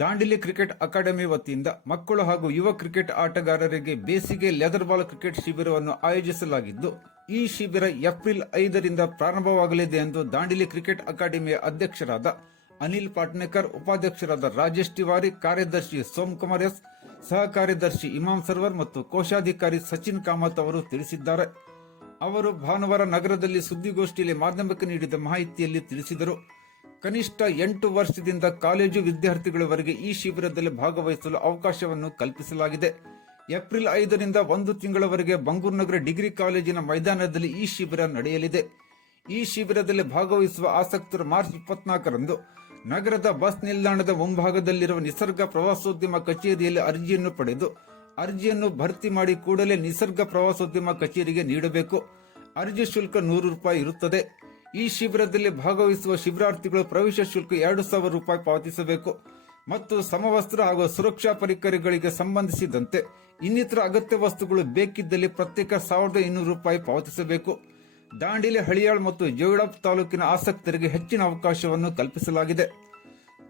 Dandeli cricket academy ವತಿಯಿಂದ ಮಕ್ಕಳು ಹಾಗೂ ಯುವ ಕ್ರಿಕೆಟ್ ಆಟಗಾರರಿಗೆ ಬೇಸಿಗೆ ಲೆದರ್ ಬಾಲ್ ಕ್ರಿಕೆಟ್ ಶಿಬಿರವನ್ನು ಆಯೋಜಿಸಲಾಗಿದ್ದು, ಈ ಶಿಬಿರ ಏಪ್ರಿಲ್ 5ರಿಂದ ಪ್ರಾರಂಭವಾಗಲಿದೆ ಎಂದು ದಾಂಡೇಲಿ ಕ್ರಿಕೆಟ್ ಅಕಾಡೆಮಿಯ ಅಧ್ಯಕ್ಷರಾದ ಅನಿಲ್ ಪಾಟ್ನೇಕರ್, ಉಪಾಧ್ಯಕ್ಷರಾದ ರಾಜೇಶ್ ತಿವಾರಿ, ಕಾರ್ಯದರ್ಶಿ ಸೋಮಕುಮಾರ್ ಎಸ್, ಸಹ ಕಾರ್ಯದರ್ಶಿ ಇಮಾಮ್ ಸರ್ವರ್ ಮತ್ತು ಕೋಶಾಧಿಕಾರಿ ಸಚಿನ್ ಕಾಮತ್ ಅವರು ತಿಳಿಸಿದ್ದಾರೆ. ಅವರು ಭಾನುವಾರ ನಗರದಲ್ಲಿ ಸುದ್ದಿಗೋಷ್ಠಿಯಲ್ಲಿ ಮಾಧ್ಯಮಕ್ಕೆ ನೀಡಿದ ಮಾಹಿತಿಯಲ್ಲಿ ತಿಳಿಸಿದರು. ಕನಿಷ್ಠ 8 ವರ್ಷದಿಂದ ಕಾಲೇಜು ವಿದ್ಯಾರ್ಥಿಗಳವರೆಗೆ ಈ ಶಿಬಿರದಲ್ಲಿ ಭಾಗವಹಿಸಲು ಅವಕಾಶವನ್ನು ಕಲ್ಪಿಸಲಾಗಿದೆ. ಏಪ್ರಿಲ್ 5ರಿಂದ 1 ತಿಂಗಳವರೆಗೆ ಬಂಗೂರುನಗರ ಡಿಗ್ರಿ ಕಾಲೇಜಿನ ಮೈದಾನದಲ್ಲಿ ಈ ಶಿಬಿರ ನಡೆಯಲಿದೆ. ಈ ಶಿಬಿರದಲ್ಲಿ ಭಾಗವಹಿಸುವ ಆಸಕ್ತರು ಮಾರ್ಚ್ 24ರಂದು ನಗರದ ಬಸ್ ನಿಲ್ದಾಣದ ಮುಂಭಾಗದಲ್ಲಿರುವ ನಿಸರ್ಗ ಪ್ರವಾಸೋದ್ಯಮ ಕಚೇರಿಯಲ್ಲಿ ಅರ್ಜಿಯನ್ನು ಪಡೆದು ಅರ್ಜಿಯನ್ನು ಭರ್ತಿ ಮಾಡಿ ಕೂಡಲೇ ನಿಸರ್ಗ ಪ್ರವಾಸೋದ್ಯಮ ಕಚೇರಿಗೆ ನೀಡಬೇಕು. ಅರ್ಜಿ ಶುಲ್ಕ ₹100 ಇರುತ್ತದೆ. ಈ ಶಿಬಿರದಲ್ಲಿ ಭಾಗವಹಿಸುವ ಶಿಬಿರಾರ್ಥಿಗಳು ಪ್ರವೇಶ ಶುಲ್ಕ ₹2,000 ಪಾವತಿಸಬೇಕು ಮತ್ತು ಸಮವಸ್ತ್ರ ಹಾಗೂ ಸುರಕ್ಷಾ ಪರಿಕರಗಳಿಗೆ ಸಂಬಂಧಿಸಿದಂತೆ ಇನ್ನಿತರ ಅಗತ್ಯ ವಸ್ತುಗಳು ಬೇಕಿದ್ದಲ್ಲಿ ಪ್ರತ್ಯೇಕ ₹1,200 ಪಾವತಿಸಬೇಕು. ದಾಂಡೇಲಿ, ಹಳಿಯಾಳ್ ಮತ್ತು ಜೋಯಿಡಾ ತಾಲೂಕಿನ ಆಸಕ್ತರಿಗೆ ಹೆಚ್ಚಿನ ಅವಕಾಶವನ್ನು ಕಲ್ಪಿಸಲಾಗಿದೆ.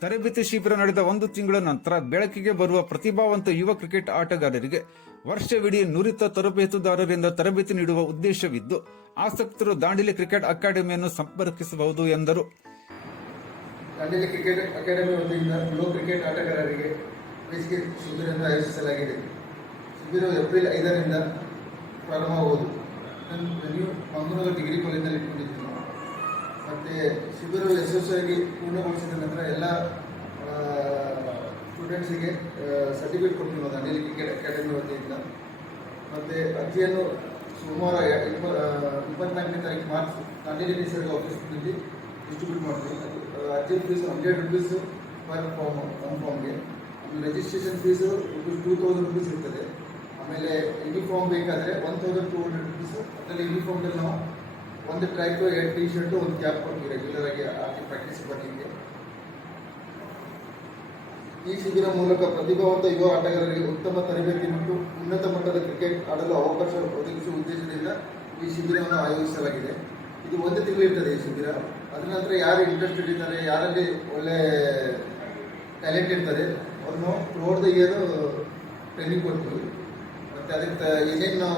ತರಬೇತಿ ಶಿಬಿರ ನಡೆದ 1 ತಿಂಗಳ ನಂತರ ಬೆಳಕಿಗೆ ಬರುವ ಪ್ರತಿಭಾವಂತ ಯುವ ಕ್ರಿಕೆಟ್ ಆಟಗಾರರಿಗೆ ವರ್ಷವಿಡೀ ನುರಿತ ತರಬೇತುದಾರರಿಂದ ತರಬೇತಿ ನೀಡುವ ಉದ್ದೇಶವಿದ್ದು, ಆಸಕ್ತರು ದಾಂಡೇಲಿ ಕ್ರಿಕೆಟ್ ಅಕಾಡೆಮಿಯನ್ನು ಸಂಪರ್ಕಿಸಬಹುದು ಎಂದರು. ದಾಂಡೇಲಿ ಕ್ರಿಕೆಟ್ ಅಕಾಡೆಮಿ ವತಿಯಿಂದ ಯುವ ಕ್ರಿಕೆಟ್ ಆಟಗಾರರಿಗೆ ಬೇಸಿಗೆ ಶಿಬಿರವನ್ನು ಆಯೋಜಿಸಲಾಗಿದೆ. ಶಿಬಿರವು ಏಪ್ರಿಲ್ 5ರಿಂದ ಪ್ರಾರಂಭವಾಗುವುದು. ನೀವು ಮಂಗಳೂರು ಡಿಗ್ರಿ ಕಾಲೇಜಿನಲ್ಲಿ ಇಟ್ಕೊಂಡಿದ್ದೀನಿ. ಮತ್ತು ಶಿಬಿರವು ಯಶಸ್ವಿಯಾಗಿ ಪೂರ್ಣಗೊಳಿಸಿದ ನಂತರ ಎಲ್ಲ ಸ್ಟೂಡೆಂಟ್ಸಿಗೆ ಸರ್ಟಿಫಿಕೇಟ್ ಕೊಡ್ತೀವಿ ದಾಂಡೇಲಿ ಕ್ರಿಕೆಟ್ ಅಕಾಡೆಮಿ ವತಿಯಿಂದ. ಮತ್ತು ಅರ್ಜಿಯನ್ನು ಸೋಮವಾರ 24ನೇ ತಾರೀಕು ಮಾರ್ಚ್ ದಾಂಡೇಲಿ ನಿಸರ್ಗ ಆಫೀಸ್ನಲ್ಲಿ ಡಿಸ್ಟ್ರಿಬ್ಯೂಟ್ ಮಾಡ್ತೀವಿ. ಅರ್ಜಿ ಫೀಸ್ ₹100 ಪರ್ ಫಾರ್ಮ್, ಒನ್ ಫಾರ್ಮ್ಗೆ. ಆಮೇಲೆ ರಿಜಿಸ್ಟ್ರೇಷನ್ ಫೀಸು ₹2,000 ಇರ್ತದೆ. ಆಮೇಲೆ ಯೂನಿಫಾರ್ಮ್ ಬೇಕಾದರೆ ₹1,200. ಅದರಲ್ಲಿ ಯೂನಿಫಾರ್ಮ್ದಲ್ಲಿ ನಾವು 1 ಟ್ರ್ಯಾಕು, 2 ಟಿ ಶರ್ಟು, 1 ಕ್ಯಾಪ್ ಕೊಡ್ತೀವಿ ರೆಗ್ಯುಲರ್ ಆಗಿ ಆಗಿ ಪ್ರಾಕ್ಟೀಸ್ ಬರಲಿಕ್ಕೆ. ಈ ಶಿಬಿರ ಮೂಲಕ ಪ್ರತಿಭಾವಂತ ಯುವ ಆಟಗಾರರಿಗೆ ಉತ್ತಮ ತರಬೇತಿ ಮತ್ತು ಉನ್ನತ ಮಟ್ಟದ ಕ್ರಿಕೆಟ್ ಆಡಲು ಅವಕಾಶ ಒದಗಿಸುವ ಉದ್ದೇಶದಿಂದ ಈ ಶಿಬಿರವನ್ನು ಆಯೋಜಿಸಲಾಗಿದೆ. ಇದು 1 ತಿಂಗಳು ಇರ್ತದೆ ಈ ಶಿಬಿರ. ಅದರ ನಂತರ ಯಾರು ಇಂಟ್ರೆಸ್ಟೆಡ್ ಇದ್ದಾರೆ, ಯಾರಲ್ಲಿ ಒಳ್ಳೆ ಟ್ಯಾಲೆಂಟ್ ಇರ್ತದೆ, ಅವ್ರನ್ನು ಥ್ರೂಔಟ್ ದ ಇಯರ್ ಟ್ರೈನಿಂಗ್ ಕೊಡ್ತೀವಿ. ಮತ್ತು ಅದಕ್ಕೆ ಏನೇನು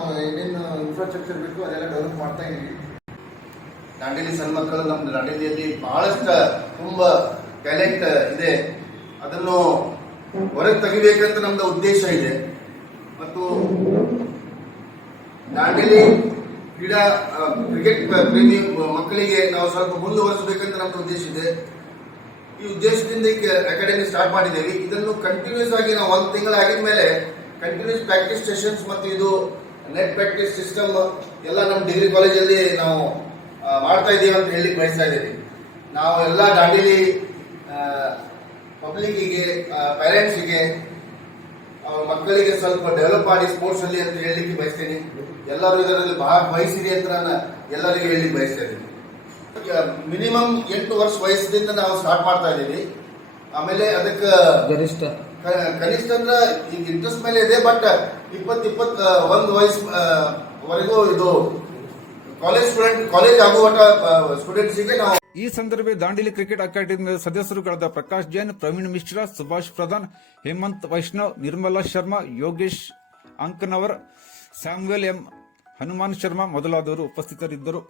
ಇನ್ಫ್ರಾಸ್ಟ್ರಕ್ಚರ್ ಬೇಕು ಅದೆಲ್ಲ ಡೆವಲಪ್ ಮಾಡ್ತಾ ಇದ್ದೀವಿ. ದಾಂಡೇಲಿ ಸಣ್ಣ ಮಕ್ಕಳು ನಮ್ಮ ದಾಂಡೇಲಿಯಲ್ಲಿ ಬಹಳಷ್ಟು ತುಂಬ ಟ್ಯಾಲೆಂಟ್ ಇದೆ. ಅದನ್ನು ಹೊರಗೆ ತೆಗಿಬೇಕಂತ ನಮ್ದು ಉದ್ದೇಶ ಇದೆ. ಮತ್ತು ದಾಂಡೇಲಿ ಕ್ರಿಕೆಟ್ ಪ್ರೇಮಿ ಮಕ್ಕಳಿಗೆ ನಾವು ಸ್ವಲ್ಪ ಮುಂದುವರಿಸಬೇಕಂತ ನಮ್ದು ಉದ್ದೇಶ ಇದೆ. ಈ ಉದ್ದೇಶದಿಂದ ಅಕಾಡೆಮಿ ಸ್ಟಾರ್ಟ್ ಮಾಡಿದ್ದೇವೆ. ಇದನ್ನು ಕಂಟಿನ್ಯೂಸ್ ಆಗಿ ನಾವು 1 ತಿಂಗಳಾಗಿದ ಮೇಲೆ ಕಂಟಿನ್ಯೂಸ್ ಪ್ರಾಕ್ಟೀಸ್ ಸೆಷನ್ಸ್ ಮತ್ತು ಇದು ನೆಟ್ ಪ್ರಾಕ್ಟೀಸ್ ಸಿಸ್ಟಮ್ ಎಲ್ಲ ನಮ್ಮ ಡಿಗ್ರಿ ಕಾಲೇಜಲ್ಲಿ ನಾವು ಮಾಡ್ತಾ ಇದ್ದೀವಿ ಅಂತ ಹೇಳಲಿಕ್ಕೆ ಬಯಸ್ತಾ ಇದ್ದೀವಿ. ನಾವು ಎಲ್ಲ ದಾಂಡೇಲಿ ಪಬ್ಲಿಕ್ಕಿಗೆ, ಪೇರೆಂಟ್ಸಿಗೆ, ಅವ್ರ ಮಕ್ಕಳಿಗೆ ಸ್ವಲ್ಪ ಡೆವಲಪ್ ಮಾಡಿ ಸ್ಪೋರ್ಟ್ಸ್ ಅಲ್ಲಿ ಅಂತ ಹೇಳಲಿಕ್ಕೆ ಬಯಸ್ತೇನೆ. ಎಲ್ಲರೂ ಇದರಲ್ಲಿ ಭಾಗವಹಿಸಿರಿ ಅಂತ ನಾನು ಎಲ್ಲರಿಗೂ ಹೇಳಲಿಕ್ಕೆ ಬಯಸ್ತಾ ಇದ್ದೀನಿ. ಮಿನಿಮಮ್ 8 ವರ್ಷ ವಯಸ್ಸಿನಿಂದ ನಾವು ಸ್ಟಾರ್ಟ್ ಮಾಡ್ತಾ ಇದ್ದೀವಿ. ಆಮೇಲೆ ಅದಕ್ಕೆ ಕನಿಷ್ಠ ಅಂದ್ರೆ ಈಗ ಇಂಟ್ರೆಸ್ಟ್ ಮೇಲೆ ಇದೆ. ಬಟ್ 20-21 ವಯಸ್ಸುವರೆಗೂ ಇದು ಕಾಲೇಜ್ ಆಗುವ ಸ್ಟೂಡೆಂಟ್ಸಿಗೆ ನಾವು. ಈ ಸಂದರ್ಭದಲ್ಲಿ ದಾಂಡೇಲಿ ಕ್ರಿಕೆಟ್ ಅಕಾಡೆಮಿಯ ಸದಸ್ಯರುಗಳಾದ ಪ್ರಕಾಶ್ ಜೈನ್, ಪ್ರವೀಣ್ ಮಿಶ್ರಾ, ಸುಭಾಷ್ ಪ್ರಧಾನ್, ಹೇಮಂತ್ ವೈಷ್ಣವ್, ನಿರ್ಮಲಾ ಶರ್ಮಾ, ಯೋಗೇಶ್ ಅಂಕನವರ್, ಸ್ಯಾಮ್ಯುಯಲ್ ಎಂ, ಹನುಮಾನ್ ಶರ್ಮಾ ಮೊದಲಾದವರು ಉಪಸ್ಥಿತರಿದ್ದರು.